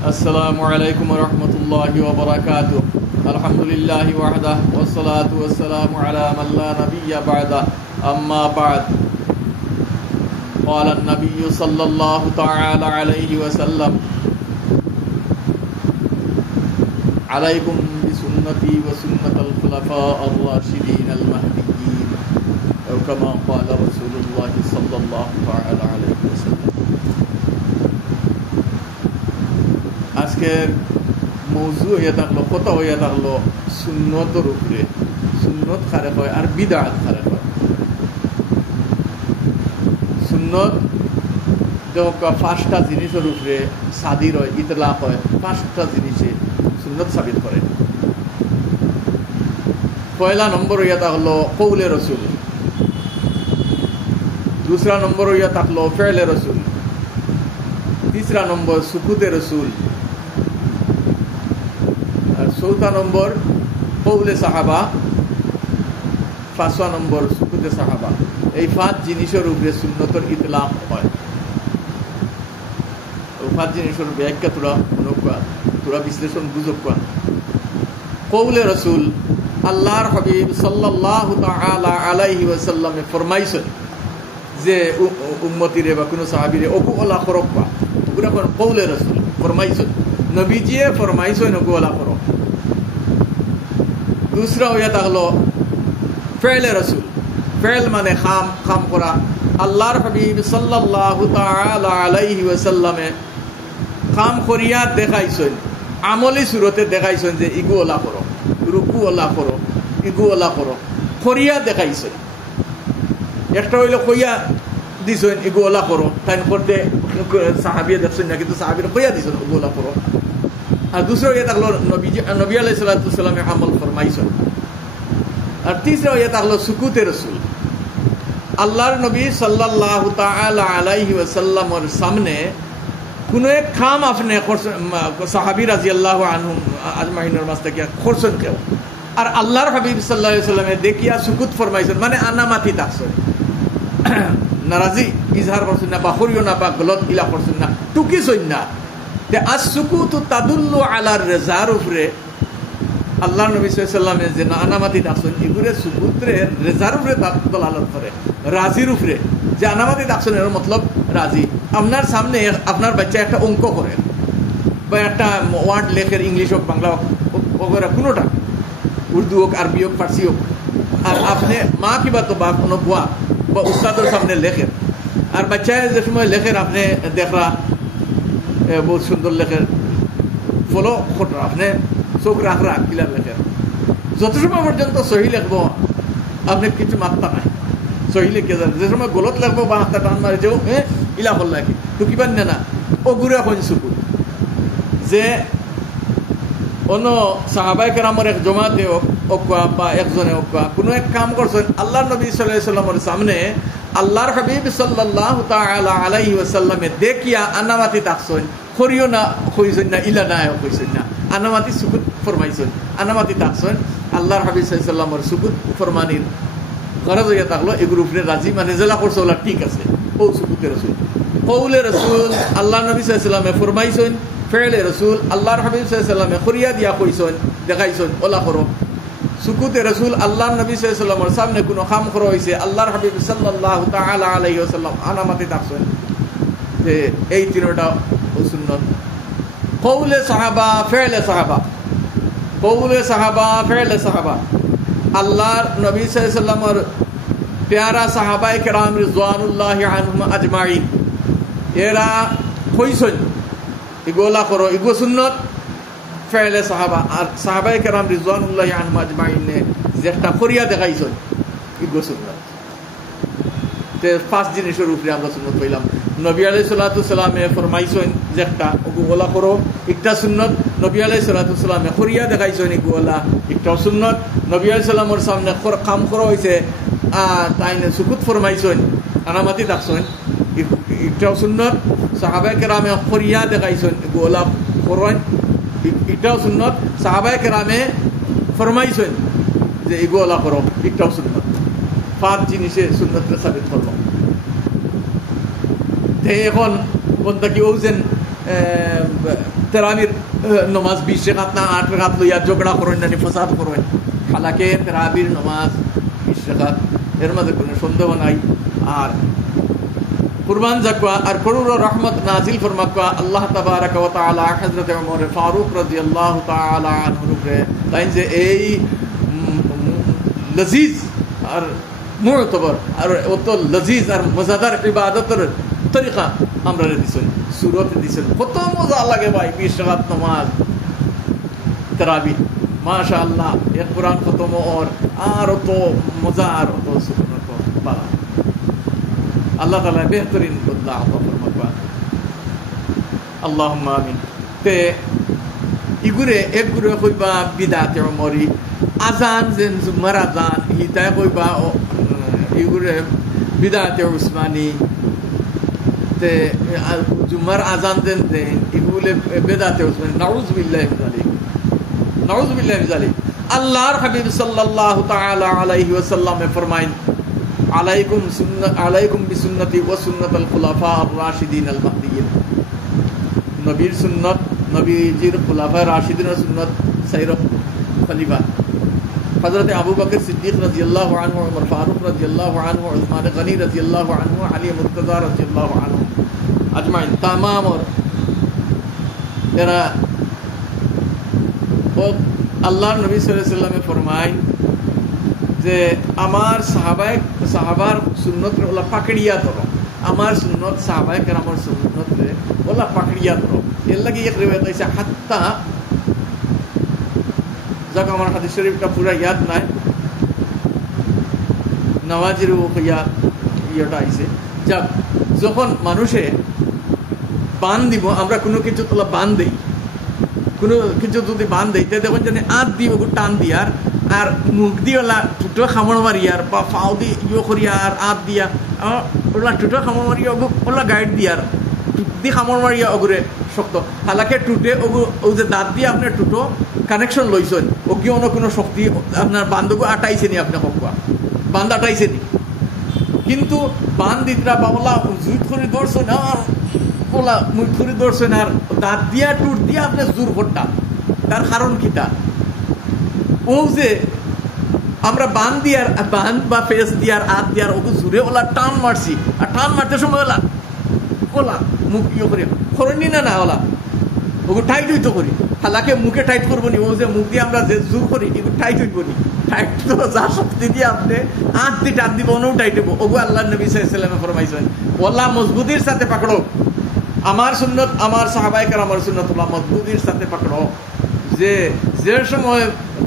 السلام عليكم ورحمة الله وبركاته. الحمد لله وحده والصلاة والسلام على من لا نبي بعده. أما بعد، قال النبي صلى الله تعالى عليه وسلم: عليكم بسنتي وسنة الخلفاء الراشدين المهديين، أو كما قال رسول الله صلى الله تعالى عليه وسلم. আজকের মৌজু হইয়া থাকলো, কথা হইয়া থাকলো সুন্নতর উপরে। সুন্নত খারেক হয় আর বিদআত খারেক হয়। সুন্নত পাঁচটা জিনিসের উপরে সাদির হয়, ইতলাক হয়। পাঁচটা জিনিসে সুন্নত সাবিত করে। পয়লা নম্বর হইয়া থাকলো কৌলে রসুল, दूसरा নম্বর হইয়া থাকলো ফেলে রসুল, तीसरा নম্বর সুকুতে রসুল, আর চৌথা নম্বর কৌলে সাহাবা, পাঁচवा নম্বর সুকুতে সাহাবা। এই পাঁচ জিনিসের উপরে সুন্নতর ইতলাক হয়। পাঁচ জিনিসের ব্যাখ্যা তোরা বিশ্লেষণ বুঝক। কৌলে রসুল, আল্লাহর হাবিব সাল্লাল্লাহু তাআলা আলাইহি ওয়াসাল্লামে ফরমাইছেন যে উম্মতিরে বা কোনো সাহাবীরে ওগু ওলা করক বা ওগুলা কৌলে রসুল ফরমাইছেন, নবীজিয়ে ফরমাইছেন ওগু ওলা করক। दूसरा হইয়া থাকলো ফেলে রসুল। ফেল মানে খাম করা। আল্লাহর হাবিব সাল্লাল্লাহু তাআলা আলাইহি ওয়াসাল্লামে কাম করিয়া দেখাইছেন, আমলি সুরতে দেখাইছেন যে ইগু ওলা করো, রুকু ওলা করো, ইগু ওলা করো, করিয়া দেখাইছেন। একটা হইলো কইয়া দিছেন ইগু ওলা করো, তাই করতে সাহাবিয়ে দেখছেন না, কিন্তু সাহাবিরা কইয়া দিছেন ইগু ওলা করো। আর দুসরা হইয়া থাকলো নবী আলাইহিস সালাতু ওয়াস সালামে আমল ফরমাইছেন। আর তিসরা হইয়া থাকলো সুকুতে রসুল। আল্লাহর নবী সাল্লাল্লাহু তাআলা আলাইহি ওয়াসাল্লামের সামনে কোনো এক কাম আপনি সাহাবী রাদিয়াল্লাহু আনহুম আজমাইনের মাঝ থেকে করছেন কেউ, আর আল্লাহর হাবিব সাল্লাল্লাহু আলাইহি ওয়াসাল্লামে দেখিয়া সুকুত ফরমাইছেন, মানে আনামাতি থাকছেন, নারাজি ইজহার করছেন না, বা করিও না, বা গলত ইলা করছেন না, টুকিছেন না। তে আস সুকুতু তাদুল্লু আলার রেজার উপরে আল্লাহ নবী সাল্লাল্লাহু আলাইহি ওয়াসাল্লামে যে আনামাতি থাকছেন, এগুলো সুকুতরে রেজার উপরে দলালত করে, রাজির উপরে। যে আনামাতি থাকছেন এর মতলব রাজি। আপনার সামনে আপনার বাচ্চা একটা অঙ্ক করে বা একটা ওয়ার্ড লেখের, ইংলিশ হোক, বাংলা হোক, ওগুলো কোনোটা, উর্দু হোক, আরবি হোক, ফার্সি হোক, আর আপনি মা কিবা তো বা কোনো বুয়া বা উস্তাদের সামনে লেখেন, আর বাচ্চায় যে সময় লেখেন আপনি দেখরা বহুত সুন্দর লেখেন, ফলো করা, আপনি চোখ রাখরা কিলার লেখেন। যত সময় পর্যন্ত সহি লিখবো আপনি কিছু মাত্রা নাই, সহি লিখে যান। যে সময় গলত লাগবো বা হাতটা টান মারে যেও ইলা হল লাগে তো কিবার না ও ঘুরে এখন চুকুর যে অন্য সাহাবায়ে কেরামের এক জমাতে ওকা বা একজনে ওকা কোনো এক কাম করছেন, আল্লাহর নবী সাল্লাল্লাহু আলাইহি ওয়াসাল্লামের সামনে আল্লাহর হাবিব সাল্লাল্লাহু তাআলা আলাইহি ওয়াসাল্লামে দেখিয়া আনামাতি তাকছেন, করিও না কইছেন না, ইলা না কইছেন না, আনামাতি সুকুত ফরমাইছেন, আনামাতি তাকছেন। আল্লাহর হাবিব সাল্লাল্লাহু আলাইহি ওয়াসাল্লামের সুকুত ফরমানির গরজ হইয়া থাকলো এগুলোর উপরে রাজি, মানে জেলা করছে ওলা ঠিক আছে, ও সুকুতে রসুল। কৌলে রসুল, আল্লাহ নবী সাল্লাল্লাহু আলাইহি ওয়াসাল্লামে ফরমাইছেন। ফেলে রসুল, আল্লাহর হাবিব সাল্লাল্লাহু আলাইহি ওয়াসাল্লামে করিয়া দিয়া কইছেন, দেখাইছেন ওলা করো। সুকুতে রসুল, আল্লাহর নবী সাল্লাল্লাহু আলাইহি ওয়াসাল্লামের সামনে কোনো কাম করা হয়েছে, আল্লাহর হাবিব সাল্লাল্লাহু তাআলা আলাইহি ওয়াসাল্লাম আনামাতি ডাকছেন, যে এই তিনটা সুন্নত। কৌলে সাহাবা, ফেলে সাহাবা। কৌলে সাহাবা, ফেলে সাহাবা। আল্লাহর নবী সাল্লাল্লাহু আলাইহি ওয়াসাল্লামের প্যারা সাহাবায়ে কেরাম রিজওয়ানুল্লাহি আনহুম আজমাইন, এরা কইছেন এগুলা করো, এগো সুন্নত। ফেলে সাহাবা, আর সাহাবায়ে কেরাম রিজওয়ানুল্লাহি আনহুম আজমাইনে যেটা করিয়া দেখাইছেন এগো সুন্নত। তে পাঁচ জিনিসের উপরে আমরা সুন্নত পাইলাম। নবী আলাইহিস সালাতু ওয়াস সালামে ফরমাইছেন যেটা ওগুলা করো, একটা সুন্নত। নবী আলাইহিস সালাতু ওয়াস সালামে করিয়া দেখাইছেন এগুলা, একটা সুন্নত। নবী আলাইহিস সালামের সামনে কাম করা হয়েছে, তাইনে সুকুত ফরমাইছেন, আনামাতি ডাকছেন, একটা সুন্নত। সাহাবায়ে কেরামে করিয়া দেখাইছেন এগুলা করেন, একটাও সুন্নত। সাহাবায়ে কেরামে ফরমাইছেন যে এগুলা করো, একটাও সুন্নত। পাঁচ জিনিসে সুন্নতটা সাবিত করলো। এখন কোনটা কি ওজেন তেরাবির নমাজ 20 রাকাত না 8 রাকাত লইয়া ঝগড়া করেন না ফসাদ করেন হালাকে তেরাবির নমাজ 20 রাকাত এর মধ্যে কোনো সন্দেহ নাই আর কুরবান জাকওয়া আর করুর রহমত নাজিল ফরমাকওয়া আল্লাহ তাবারাক ওয়া তাআলা হযরত ওমর ফারুক রাদিয়াল্লাহু তাআলা আনহু রে তাই যে এই লজিজ আর মুতবর আর অত লজিজ আর মজাদার ইবাদতের তরিকা আমরা দিছেন সূরতে দিছেন কত মজা লাগে ভাই 20 রাকাত নামাজ তারাবি মাশাআল্লাহ এক কোরআন খতম আর তো মজা আর তো সুবহানাল্লাহ বালা আল্লাহ তাআলা বেহতরিন বদলা আতা ফরমাবা আল্লাহুম্মা আমিন তে ইগুরে একগুরে কইবা বিদাতে ওমরি আজান যেন জুমার আজান হিতায় কইবা ইগুরে বিদাতে উসমানী তে জুমার আজান দেন দেন ইগুলে বিদাতে উসমানী নাউযু বিল্লাহি মিন যালিক নাউযু বিল্লাহি মিন যালিক আল্লাহর হাবিব সাল্লাল্লাহু তাআলা আলাইহি ওয়াসাল্লাম ফরমায়েন আলাইকুম বিসুন্নতি ওয়া সুন্নাতুল খুলাফা আর-রাশিদিন আল-মাহদিয়্যিন নবীর সুন্নাত নবীজির খুলাফা রাশিদিনের সুন্নাত সাইর খলিফা হযরত আবু বকর সিদ্দিক রাদিয়াল্লাহু আনহু ওমর ফারুক রাদিয়াল্লাহু আনহু উসমান গনি রাদিয়াল্লাহু আনহু আলী মুর্তজা রাদিয়াল্লাহু আনহু আজমাইন तमाम और এরা ও আল্লাহর নবী সাল্লাল্লাহু আলাইহি ওয়াসাল্লাম ফরমায় যে আমার সাহাবার সুন্নত ওলা পাকড়িয়া ধরো আমার সুন্নত সাহাবায়ে কেরামের সুন্নত ওলা পাকড়িয়া ধরো এর লাগি এক রিওয়ায়াত আছে হাত্তা যাকে আমার হাদিস শরীফটা পুরো ইয়াদ নাই নওয়াজির ইয়েটা আইছে যখন মানুষে বান দিব আমরা কোনো কিছু তোলা বান দেই কোনো কিছু যদি বান দেই তে দেখুন জানি আত দিব টান দিয়ার আর মুখ দিওলা টুটো খামড় মারিয়ার বা ফাও দি ইয়ে করিয়ার আত দিয়া ওলা টুটো খামড় মারিয়া ওলা গাইড দিয়ার দি খামড় মারিয়া ওগুরে শক্ত হালাকে টুটে ও যে দাঁত দিয়ে আপনার টুটো কানেকশন লইছেন ও কি অন্য কোনো শক্তি আপনার বান্ধব আটাইছে নি আপনি হকুয়া বান্ধ আটাইছে নি কিন্তু বান দিতরা বাবলা জুইত করে দৌড়ছেন আর ওলা মুখ করে দৌড়ছেন আর দাঁত দিয়া টুট দিয়া আপনি জোর ভোটটা তার কারণ কিটা ও যে আমরা বান দিয়ার বান বা ফেস দিয়ার আত দিয়ার ওকে জুড়ে ওলা টান মারছি আর টান মারতে সময় ওলা মুখ ইয়ে করে খরণি না ওলা ওকে টাইট হইতো করি হালাকে মুখে টাইট করবো নি ও যে মুখ দিয়ে আমরা যে জোর করি এগুলো টাইট হইব নি টাইট তো যা শক্তি দিয়ে আপনি আত দিয়ে টান দিব ওনাও টাইট হইব ওগু আল্লাহ নবী সাল্লাল্লাহু আলাইহি ওয়াসাল্লাম ফরমাইছেন ওলা মজবুতির সাথে পাকড়ো আমার সুন্নত আমার সাহাবায়ে কেরামের সুন্নত ওলা মজবুতির সাথে পাকড়ো যে সময়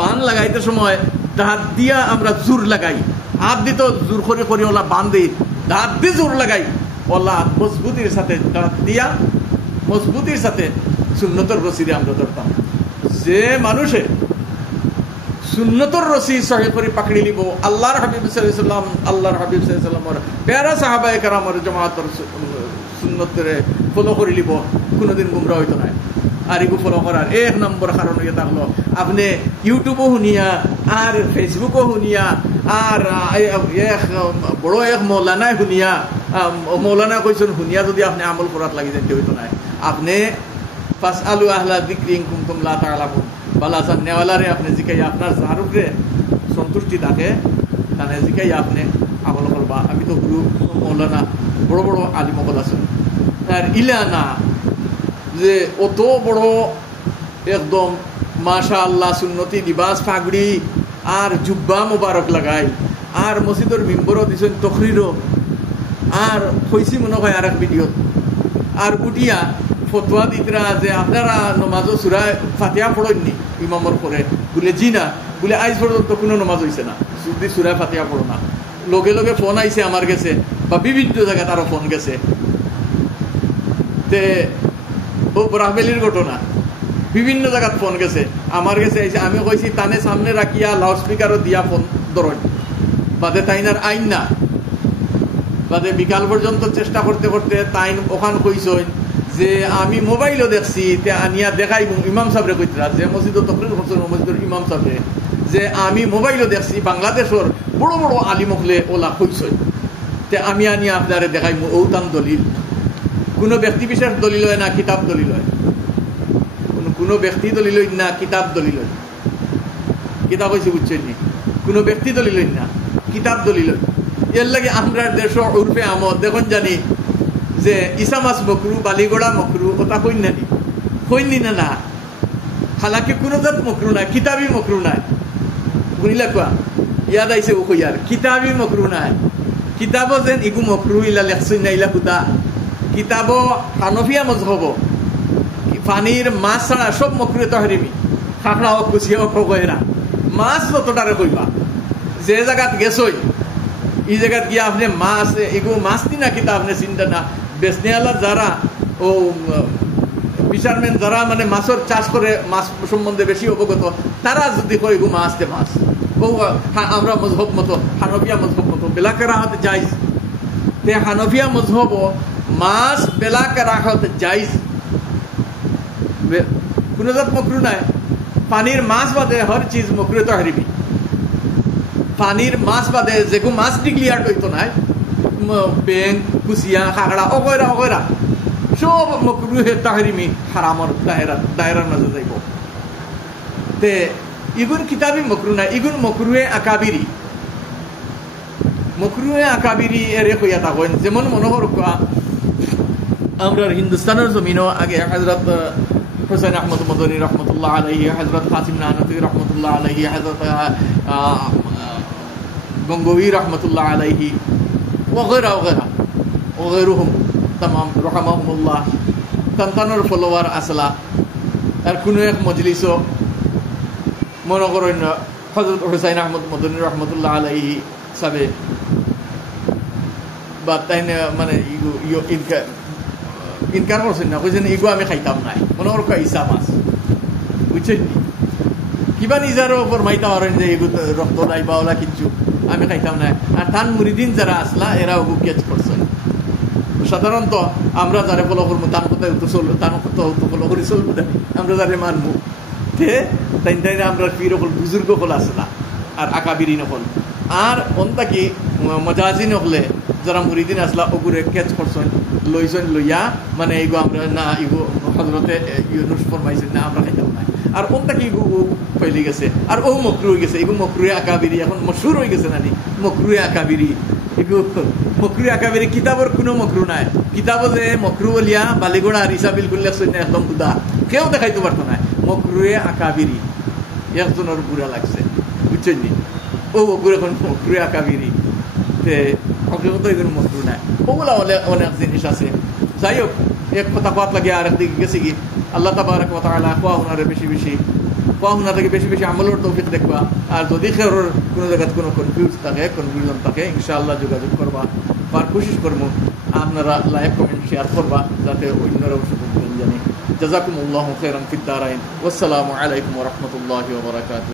বান লাগাইতে সময় দাঁত দিয়া আমরা জোর লাগাই হাত দিত জোর করে করে ওলা বান দিই দাঁত দিয়ে জোর লাগাই ওলা মজবুতির সাথে দাঁত দিয়া মজবুতির সাথে সুন্নতর রসিদে আমরা ধরতাম যে মানুষে সুন্নতর রসি সহি করে পাকড়ি নিব আল্লাহর হাবিব সাল্লাল্লাহু আলাইহি ওয়াসাল্লাম আল্লাহর হাবিব সাল্লাল্লাহু আলাইহি ওয়াসাল্লামের প্যারা সাহাবায়ে কেরামের জামাতের সুন্নতরে ফলো করে নিব কোনোদিন গুমরা হইতো না আর এগু ফলো করার এক নম্বর কারণ হয়ে থাকলো আপনি ইউটিউবও শুনিয়া আর ফেসবুকও শুনিয়া আর বড় এক মৌলানায় শুনিয়া মৌলানা কইছেন শুনিয়া যদি আপনি আমল করাত লাগি যেতে হইতো না আপনি ফাসআলু আহলা যিকরি ইন কুনতুম লা তা'লামুন বালা জাননেওয়ালারে আপনি জিকাই আপনার যার উপরে সন্তুষ্টি থাকে তানে জিকাই আপনি আমল করবা আমি তো গুরু মৌলানা বড় বড় আলিম হল আছেন আর ইলা না যে অত বড় একদম মাশাআল্লাহ সুন্নতি লিবাস পাগড়ি আর জুব্বা মোবারক লাগাই আর মসজিদের মিম্বরও দিছেন তকরিরও আর হইছি মনে হয় আর এক ভিডিও আর উঠিয়া ফতোয়া দিতরা যে আপনারা নমাজও সূরা ফাতিহা পড়েননি ইমামর পরে বলে জি না বলে আজ পর্যন্ত কোনো নমাজ হইছে না যদি সূরা ফাতিহা পড়ো না লগে লগে ফোন আইছে আমার কাছে বা বিভিন্ন জায়গায় তারও ফোন গেছে তে ও ব্রাহ্মেলির ঘটনা বিভিন্ন জায়গাত ফোন গেছে আমার কাছে আইছে আমি কইছি তানে সামনে রাখিয়া লাউড স্পিকারও দিয়া ফোন ধরেন বাদে তাইনার আইন না বাদে বিকাল পর্যন্ত চেষ্টা করতে করতে তাইন ওখান কইছেন যে আমি মোবাইলও দেখছি তে আনিয়া দেখাই ইমাম সাহেবরে কইতরা যে মসজিদ তকরির করছেন মসজিদের ইমাম সাহেবরে যে আমি মোবাইলও দেখছি বাংলাদেশের বড় বড় আলিম হলে ওলা কইছেন তে আমি আনিয়া আপনারে দেখাই ঔতান দলিল কোনো ব্যক্তি বিশেষ দলিল হয় না, কিতাব দলিল হয়। কোনো ব্যক্তি দলিল না, কিতাব দলিল হয়। কিতাব হয়েছে বুঝছেন নি, কোনো ব্যক্তি দলিল না, কিতাব দলিল হয়। এর লাগে আমরা দেশ উর্ফে আমদ দেখুন জানি যে ইসা মাছ মকরু, বালিগড়া মকরু, ওটা কইনানি কইনি না না, হালাকি কোনো জাত মকরু নাই, কিতাবই মকরু নাই। বুঝলা কোয়া ইয়াদ আইছে ও কইয়ার কিতাবই মকরু নাই। কিতাব যেন ইগু মকরু ইলা লেখছই না ইলা খুদা। কিতাব হানফিয়া মজহব পানির মাছ ছাড়া সব মকরু তাহরিমি, খাখড়া হোক কুচিয়া হোক কইরা মাছ যতটারে কইবা। যে জায়গাত গেছই এই জায়গাত গিয়ে আপনি মাছ এগু মাছ নি না কিতা আপনি চিন্তা না। বেসনিয়ালা যারা ও ফিশারম্যান যারা মানে মাছের চাষ করে, মাছ সম্বন্ধে বেশি অবগত, তারা যদি কয় এগু মাছ তে মাছ, ও আমরা মজহব মতো হানফিয়া মজহব মতো বেলাকে রাহত যাইজ। তে হানফিয়া মজহব মাছ বেলাকে রাহত যাইজ, কোনো জাত মকরু নাই। পানির মাছ বাদে হর চিজ মকরু তো হারিবি। পানির মাছ বাদে যেগু মাছ ডিক্লিয়ার হইতো নাই, বেং কুচিয়া খাগড়া অগয়রা অগয়রা সব মকরু হে তাহরিমি হারামর দায়রার মাঝে যাইব। তে ইগুন কিতাবি মকরু নাই, ইগুন মকরুয়ে আকাবিরি। মকরুয়ে আকাবিরি এর কইয়া থাকেন। যেমন মনোহর আমরা হিন্দুস্তানের জমিনও আগে হযরত হুসাইন আহমদ মদনী রহমতুল্লাহ আলাইহি, হযরত কাসিম নানভী রহমতুল্লাহ আলাইহি, হযরত গঙ্গোহী রহমতুল্লাহ আলাইহি ওগেরা ওগেরা ওগেরুহুম তামাম রহমাহুমুল্লাহ তানতানোর ফলোয়ার আসলা। আর কোনো এক মজলিসও মনে করেন হযরত হুসাইন আহমদ মদনী রহমতুল্লাহ আলাইহি সাবে বা তাই মানে ইনকার করছেন না, কইছেন এগো আমি খাইতাম নাই, মনে করো ইসা মাছ বুঝছেন নি, কিবা নিজেরও ওপর মাইতাম পারেন যে এগো রক্ত নাই বা ওলা কিচ্ছু আমি খাইতাম নাই। আর তান মুরিদিন যারা আসলা এরা ওগু ক্যাচ করছেন। সাধারণত আমরা যারা ফলো করবো তার কোথায় উত্তর চলবো, তার কোথাও উত্তর ফলো করে চলবো, আমরা যারা মানবো তাই তাই আমরা পীর হল বুজুর্গ হল আসলা আর আকাবিরি নকল। আর অন্তাকি মজাজিন হলে যারা মুরিদিন আসলা ওগুরে ক্যাচ করছেন, লইছেন লইয়া মানে এগো আমরা না এগো হজরতে ইউনুস ফরমাইছেন না আমরা খাইতাম নাই। আর অন্তাকি এগো ফেলে গেছে আর ও মকরু হয়ে গেছে। এগো মকরুয়ে আকাবিরি এখন মশহুর হয়ে গেছে নানি মকরুয়ে আকাবিরি। এগো মকরুয়ে আকাবিরি কিতাবর কোনো মকরু নাই। কিতাব যে মকরু বলিয়া বালিগোড়া আর ইসা বিলকুল লেখছেন না একদম খুদা, কেউ দেখাইতে পারতো না। মকরুয়ে আকাবিরি একজনের বুড়া লাগছে বুঝছেন নি, ও ওগুলো এখন মকরুয়ে আকাবিরি হকিকত এগুলো মকরু নাই। ওগুলা অনেক জিনিস আছে। যাই হোক এক কথা পাত লাগে আর একদিকে গেছে কি আল্লাহ তাবারাক ওয়া তাআলা কোয়া হুনারে বেশি বেশি কোয়া হুনা থেকে বেশি বেশি আমলের তৌফিক দেখবা। আর যদি খেরোর কোনো জায়গায় কোনো কনফিউজন থাকে ইনশাআল্লাহ যোগাযোগ করবা। আর কোশিশ করবো আপনারা লাইক কমেন্ট শেয়ার করবা যাতে অন্যরা সুযোগ জানি। জাযাকুমুল্লাহু খাইরান ফিদ দারাইন। ওয়াসসালামু আলাইকুম ওয়া রাহমাতুল্লাহি ওয়া বারাকাতুহু।